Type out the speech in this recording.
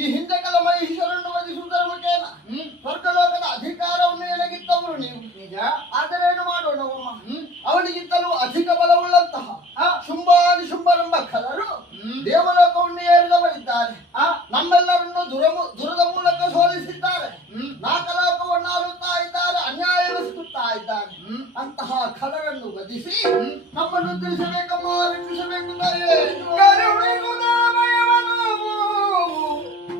ಈ ಹಿಂದೆ ಕೆಲ ಮಹಿಷರನ್ನು ವಧಿಸುವುದರ ಮುಖೇನ ಸ್ವರ್ಗಲೋಕದ ಅಧಿಕಾರವನ್ನು ಎನಗಿತ್ತವರು ನೀವು. ನಿಜ. ಆದರೆ ಏನು ಮಾಡೋಣ ಅವನಿಗಿಂತಲೂ ಅಧಿಕ ಬಲವುಳ್ಳಂತಹ ಶುಂಭಾದಿ ಶುಂಭರೆಂಬ ಖಲರು ದೇವಲೋಕವನ್ನು ಏರಿದವರಿದ್ದಾರೆ. ನಮ್ಮೆಲ್ಲರನ್ನು ದುರದ ಮೂಲಕ ಸೋಲಿಸಿದ್ದಾರೆ. ನಾಲ್ಕಲೋಕವನ್ನು ಆಳುತ್ತಾ ಇದ್ದಾರೆ, ಅನ್ಯಾಯವೆಸಗುತ್ತಾ ಇದ್ದಾರೆ. ಅಂತಹ ಖಲರನ್ನು ವಧಿಸಿ ನಮ್ಮನ್ನು ತಿಳಿಸಬೇಕಮ್ಮ, ರಕ್ಷಿಸಬೇಕು ತಾಯೇ.